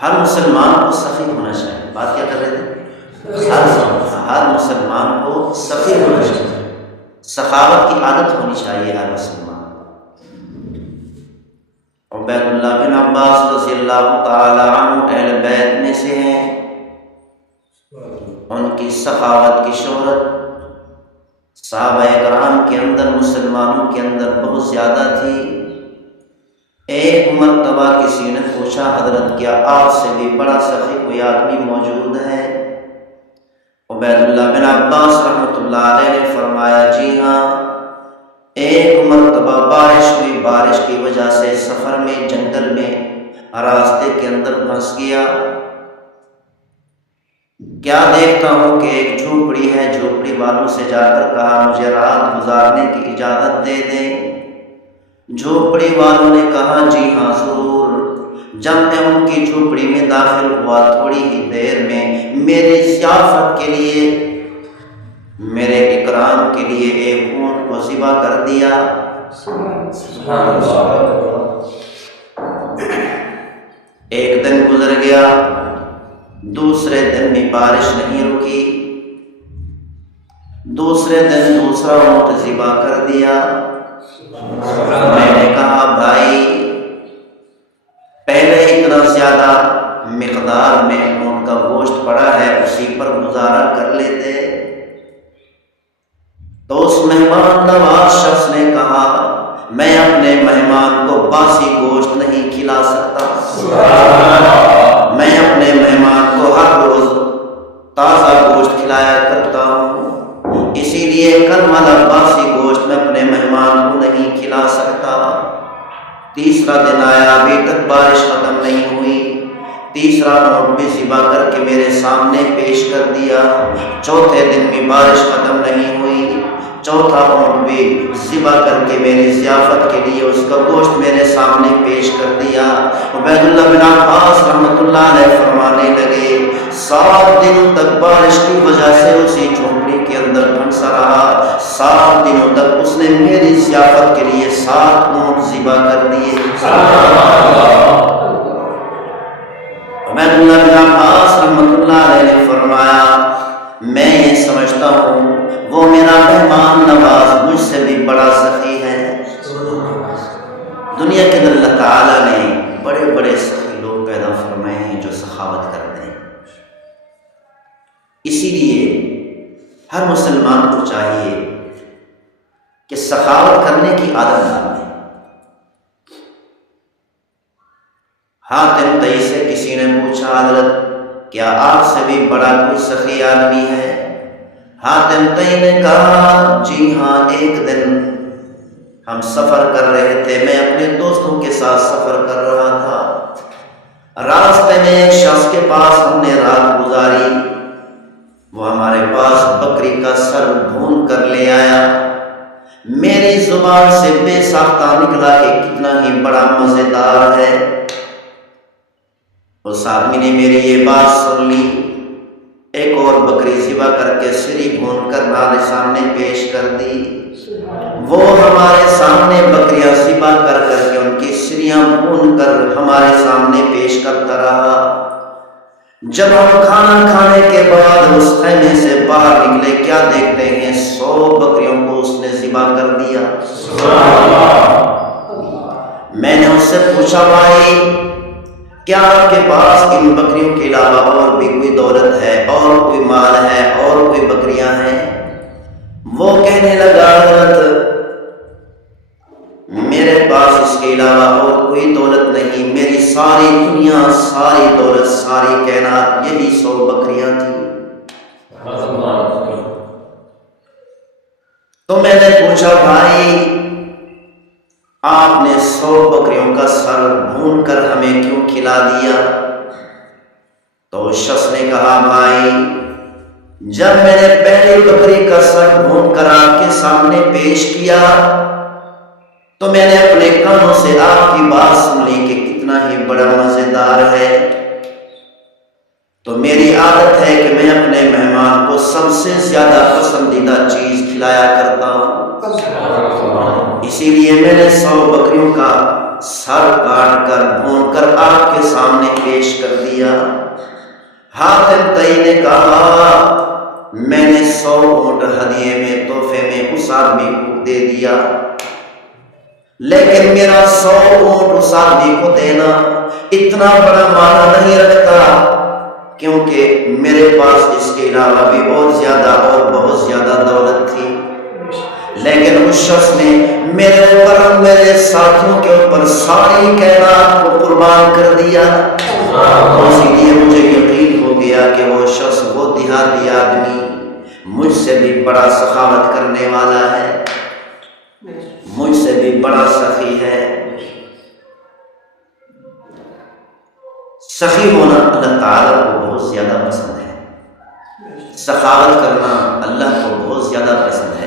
ہر مسلمان کو سخی ہونا چاہیے. بات کیا کر رہے تھے؟ ہر مسلمان کو سخی ہونا چاہیے، سخاوت کی عادت ہونی چاہیے ہر مسلمان. عبید اللہ بن عباس رضی اللہ تعالی عنہ اہل بیت میں سے ہیں. ان کی سخاوت کی شہرت صحابہ کرام کے اندر، مسلمانوں کے اندر بہت زیادہ تھی. ایک مرتبہ کسی نے پوچھا حضرت کیا آپ سے بھی بڑا سخی کوئی آدمی موجود ہے؟ عبید اللہ بن عباس رحمۃ اللہ علیہ نے فرمایا جی ہاں. ایک مرتبہ بارش ہوئی، بارش کی وجہ سے سفر میں جنگل میں راستے کے اندر پھنس گیا. کیا دیکھتا ہوں کہ ایک جھوپڑی ہے، جھوپڑی والوں سے جا کر کہا مجھے رات گزارنے کی اجازت دے دیں. جھوپڑی والوں نے کہا جی ہاں ضرور. جب میں ان کی جھوپڑی میں داخل ہوا تھوڑی ہی دیر میں میری ضیافت کے لیے، میرے اکرام کے لیے ایک اونٹ کو ذبح کر دیا. ایک دن گزر گیا، دوسرے دن بھی بارش نہیں رکی، دوسرے دن دوسرا اونٹ ذبح کر دیا. میں نے کہا بھائی پہلے اتنا زیادہ مقدار میں اونٹ کا گوشت پڑا ہے، اسی پر گزارا کر لیتے. تو اس مہمان نواز شخص نے کہا میں اپنے مہمان کو باسی گوشت نہیں کھلا سکتا، میں اپنے مہمان کو ہر روز تازہ گوشت کھلایا کرتا ہوں، اسی لیے کل والا باسی گوشت میں اپنے مہمان کو نہیں کھلا سکتا. تیسرا دن آیا، ابھی تک بارش ختم نہیں ہوئی. تیسرا اونٹ بھی ذبح کر کے میرے سامنے پیش کر دیا. چوتھے دن بھی بارش ختم نہیں ہوئی، چوتھا اونٹ بھی ذبح کر کے میری ضیافت کے لیے اس کا گوشت میرے سامنے پیش کر دیا. عبید اللہ بن عباس رحمۃ اللہ علیہ فرمانے لگے 7 دنوں تک بارش کی وجہ سے اسی جھونپڑی کے اندر پھنسا رہا. 7 دنوں تک اس نے میری ضیافت کے لیے 7 اونٹ ذبح کر دیے. عبید اللہ بن عباس رحمۃ اللہ علیہ نے فرمایا میں یہ سمجھتا ہوں وہ میرا مہمان نواز مجھ سے بھی بڑا سخی ہے. دنیا کے اندر اللہ تعالیٰ نے بڑے بڑے سخی لوگ پیدا فرمائے ہیں جو سخاوت کرتے ہیں. اسی لیے ہر مسلمان کو چاہیے کہ سخاوت کرنے کی عادت ڈالیں. حاتم طئی سے کسی نے پوچھا حضرت کیا آپ سے بھی بڑا کوئی سخی آدمی ہے؟ حاتم طئی نے کہا جی ہاں ایک دن ہم سفر کر رہے تھے، میں اپنے دوستوں کے ساتھ سفر کر رہا تھا. راستے میں ایک شخص کے پاس ہم نے رات گزاری. وہ ہمارے پاس بکری کا سر بھون کر لے آیا. میری زبان سے بے ساختہ نکلا کہ کتنا ہی بڑا مزیدار ہے. اس آدمی نے میری یہ بات سن لی، ایک اور بکری ذبح کر کے سری بھون کر ہمارے سامنے پیش کر دی. وہ ہمارے سامنے بکریاں ذبح کر کر کے ان کی سریاں بھون کر ہمارے سامنے پیش کرتا رہا. جب ہم کھانا کھانے کے بعد اس خیمے سے باہر نکلے کیا دیکھتے ہیں 100 بکریوں کو اس نے ذبح کر دیا. میں نے اس سے پوچھا بھائی کیا آپ کے پاس ان بکریوں کے علاوہ اور بھی کوئی دولت ہے، اور کوئی مال ہے، اور کوئی بکریاں ہیں؟ وہ کہنے لگا حضرت میرے پاس اس کے علاوہ اور کوئی دولت نہیں، میری ساری دنیا، ساری دولت، ساری کائنات یہی 100 بکریاں تھیں. تو میں نے پوچھا بھائی آپ نے 100 بکریوں کا سر بھون کر ہمیں کیوں کھلا دیا؟ تو اس شخص نے کہا بھائی جب میں نے پہلی بکری کا سر بھون کر آپ کے سامنے پیش کیا تو میں نے اپنے کانوں سے آپ کی بات سن لی کہ کتنا ہی بڑا مزیدار ہے. تو میری عادت ہے کہ میں اپنے مہمان کو سب سے زیادہ پسندیدہ چیز کھلایا کرتا ہوں، اسی لیے میں نے 100 بکریوں کا سر کاٹ کر بھون کر آپ کے سامنے پیش کر دیا۔ حاتم طئی نے کہا میں نے 100 اونٹ ہدیے میں تحفے میں اس آدمی کو دے دیا، لیکن میرا 100 اونٹ اس آدمی کو دینا اتنا بڑا معنی نہیں رکھتا، کیونکہ میرے پاس اس کے علاوہ بھی اور زیادہ اور بہت زیادہ دولت تھی، لیکن اس شخص نے میرے اوپر اور میرے ساتھیوں کے اوپر ساری کائنات کو قربان کر دیا۔ اسی لیے مجھے یقین ہو گیا کہ وہ شخص، وہ دیہاتی آدمی مجھ سے بھی بڑا سخاوت کرنے والا ہے، مجھ سے بھی بڑا سخی ہے۔ سخی ہونا اللہ تعالیٰ کو بہت زیادہ پسند ہے، سخاوت کرنا اللہ کو بہت زیادہ پسند ہے۔